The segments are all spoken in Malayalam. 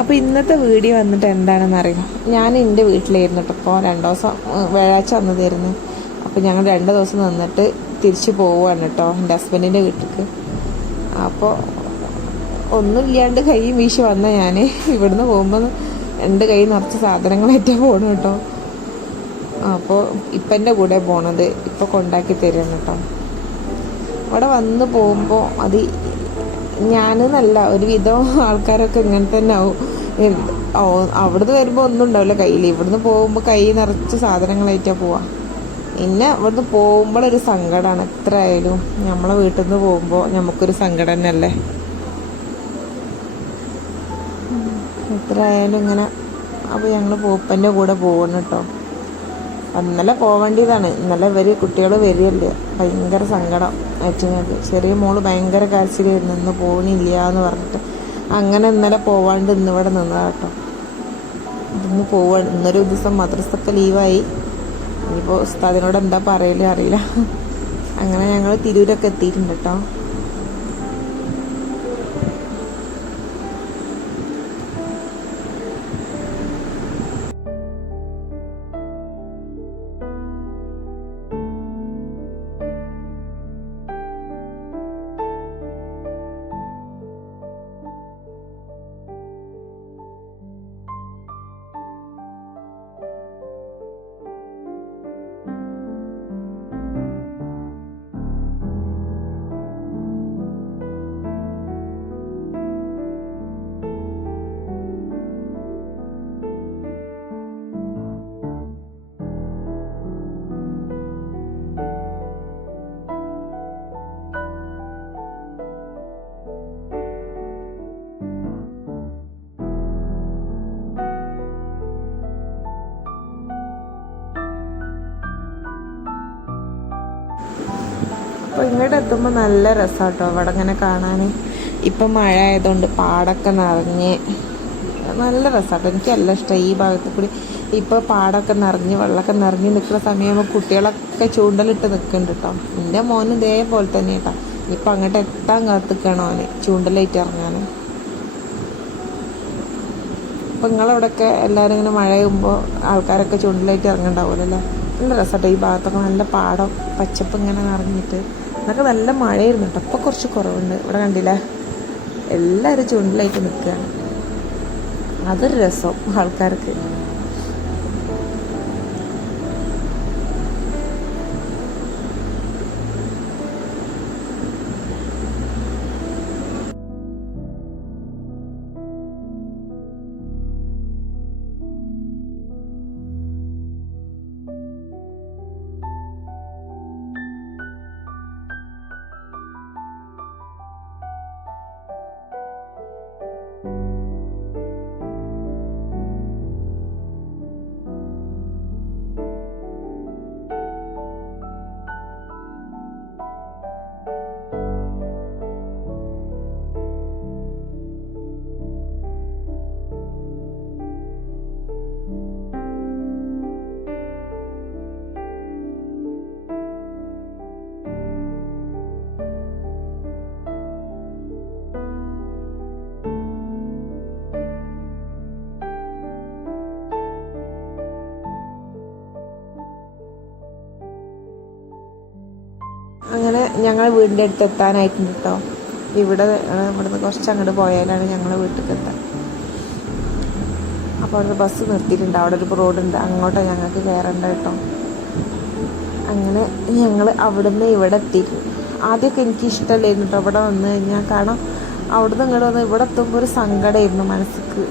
അപ്പോൾ ഇന്നത്തെ വീഡിയോ വന്നിട്ട് എന്താണെന്ന് അറിയാം. ഞാൻ എൻ്റെ വീട്ടിലായിരുന്നു കേട്ടോ. ഇപ്പോൾ 2 ദിവസം വ്യാഴാഴ്ച വന്നതായിരുന്നു. അപ്പോൾ ഞങ്ങൾ 2 ദിവസം നിന്നിട്ട് തിരിച്ചു പോവുകയാണ് കേട്ടോ എൻ്റെ ഹസ്ബൻഡിൻ്റെ വീട്ടിലേക്ക്. അപ്പോൾ ഒന്നുമില്ലാണ്ട് കൈ വീശി വന്ന ഞാൻ ഇവിടുന്ന് പോകുമ്പോൾ 2 കൈ നിറച്ച് സാധനങ്ങളായിട്ടാണ് പോകണം കേട്ടോ. അപ്പോൾ ഇപ്പൻ്റെ കൂടെ പോണത് ഇപ്പോൾ കൊണ്ടാക്കി തരുകയാണ് കേട്ടോ. അവിടെ വന്ന് പോകുമ്പോൾ അത് ഞാനെന്നല്ല, ഒരുവിധം ആൾക്കാരൊക്കെ ഇങ്ങനെ തന്നെ ആവും. അവിടുന്ന് വരുമ്പോൾ ഒന്നും ഉണ്ടാവില്ല കയ്യിൽ, ഇവിടുന്ന് പോകുമ്പോൾ കൈ നിറച്ച് സാധനങ്ങളായിട്ടാണ് പോവാ. പിന്നെ ഇവിടുന്ന് പോകുമ്പോഴൊരു സങ്കടമാണ്. എത്ര ആയാലും നമ്മളെ വീട്ടിൽ നിന്ന് പോകുമ്പോൾ നമുക്കൊരു സങ്കടം തന്നെയല്ലേ. എത്ര ആയാലും ഇങ്ങനെ. അപ്പോൾ ഞങ്ങൾ പൂപ്പൻ്റെ കൂടെ പോകണം കേട്ടോ. ഇന്നലെ പോവേണ്ടതാണ്. ഇന്നലെ കുട്ടികൾ വരികയല്ലേ, ഭയങ്കര സങ്കടം അയച്ചുങ്ങൾക്ക്. ചെറിയ മോള് ഭയങ്കര കരച്ചിലായിരുന്നു, ഇന്ന് പോകണില്ല എന്ന് പറഞ്ഞിട്ട്. അങ്ങനെ ഇന്നലെ പോവാണ്ട് ഇന്നിവിടെ നിന്നതാണ് കേട്ടോ. ഇന്ന് ഇന്നൊരു ദിവസം മദ്രസൊക്കെ ലീവായി. ഇനിയിപ്പോൾ ഉസ്താദിനോട് എന്താ പറയല് അറിയില്ല. അങ്ങനെ ഞങ്ങൾ തിരൂരൊക്കെ എത്തിയിട്ടുണ്ട് കേട്ടോ. അപ്പോൾ ഇങ്ങോട്ട് എത്തുമ്പോൾ നല്ല രസമാണ് കേട്ടോ അവിടെ ഇങ്ങനെ കാണാൻ. ഇപ്പം മഴ ആയതുകൊണ്ട് പാടൊക്കെ നിറഞ്ഞ് നല്ല രസമാട്ടോ. എനിക്ക് നല്ല ഇഷ്ടമായി ഈ ഭാഗത്ത് കൂടി. ഇപ്പോൾ പാടൊക്കെ നിറഞ്ഞ് വെള്ളമൊക്കെ നിറഞ്ഞ് നിൽക്കുന്ന സമയമാകുമ്പോൾ കുട്ടികളൊക്കെ ചൂണ്ടലിട്ട് നിൽക്കുന്നുണ്ട് കേട്ടോ. എൻ്റെ മോനും ഇതേപോലെ തന്നെ കേട്ടോ. ഇപ്പം അങ്ങോട്ട് എത്താൻ കാത്തിക്കണം അവന് ചൂണ്ടലായിട്ട് ഇറങ്ങാൻ. അപ്പം നിങ്ങളവിടെയൊക്കെ എല്ലാവരും ഇങ്ങനെ മഴയുമ്പോൾ ആൾക്കാരൊക്കെ ചൂണ്ടലായിട്ട് ഇറങ്ങണ്ടാവുമല്ലോ അല്ലേ. നല്ല രസമാട്ടോ ഈ ഭാഗത്തൊക്കെ. നല്ല പാടം പച്ചപ്പ് ഇങ്ങനെ നിറഞ്ഞിട്ട്. എന്നൊക്കെ നല്ല മഴയായിരുന്നു കേട്ടോ. അപ്പോൾ കുറച്ച് കുറവുണ്ട്. ഇവിടെ കണ്ടില്ലേ, എല്ലാവരും ചൂണ്ടിലായിട്ട് നിൽക്കുകയാണ്. അതൊരു രസം ആൾക്കാർക്ക്. അങ്ങനെ ഞങ്ങൾ വീടിൻ്റെ അടുത്ത് എത്താനായിട്ടുണ്ട് കേട്ടോ. ഇവിടുന്ന് കുറച്ച് അങ്ങോട്ട് പോയാലാണ് ഞങ്ങളെ വീട്ടിലേക്ക് എത്താൻ. അപ്പോൾ അവിടുന്ന് ബസ് നിർത്തിയിട്ടുണ്ട്. അവിടെ ഒരു റോഡുണ്ട്, അങ്ങോട്ടാണ് ഞങ്ങൾക്ക് കയറേണ്ട കേട്ടോ. അങ്ങനെ ഞങ്ങൾ അവിടുന്ന് ഇവിടെ എത്തിയിട്ടുണ്ട്. ആദ്യമൊക്കെ എനിക്ക് ഇഷ്ടമല്ലായിരുന്നു കേട്ടോ ഇവിടെ വന്നു കഴിഞ്ഞാൽ. കാരണം അവിടുന്ന് ഇങ്ങോട്ട് വന്ന് ഇവിടെ എത്തുമ്പോൾ ഒരു സങ്കടമായിരുന്നു മനസ്സിക്ക്.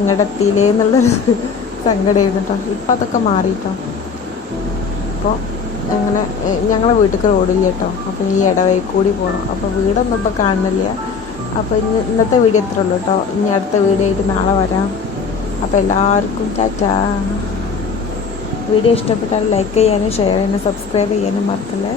ഇങ്ങോട്ട് എത്തിയില്ലേ എന്നുള്ളൊരു സങ്കടമായിരുന്നു കേട്ടോ. ഇപ്പം അതൊക്കെ മാറിയിട്ടോ. അപ്പോൾ അങ്ങനെ ഞങ്ങളെ വീട്ടിലേക്ക് റോഡില്ല കേട്ടോ. അപ്പം ഈ ഇടവഴി കൂടി പോകണം. അപ്പോൾ വീടൊന്നും ഇപ്പോൾ കാണുന്നില്ല. അപ്പോൾ ഇന്നത്തെ വീഡിയോ എത്ര ഉള്ളൂ കേട്ടോ. ഇനി അടുത്ത വീഡിയോ ആയിട്ട് നാളെ വരാം. അപ്പോൾ എല്ലാവർക്കും ടാറ്റാ. വീഡിയോ ഇഷ്ടപ്പെട്ടാൽ ലൈക്ക് ചെയ്യാനും ഷെയർ ചെയ്യാനും സബ്സ്ക്രൈബ് ചെയ്യാനും മറക്കല്ലേ.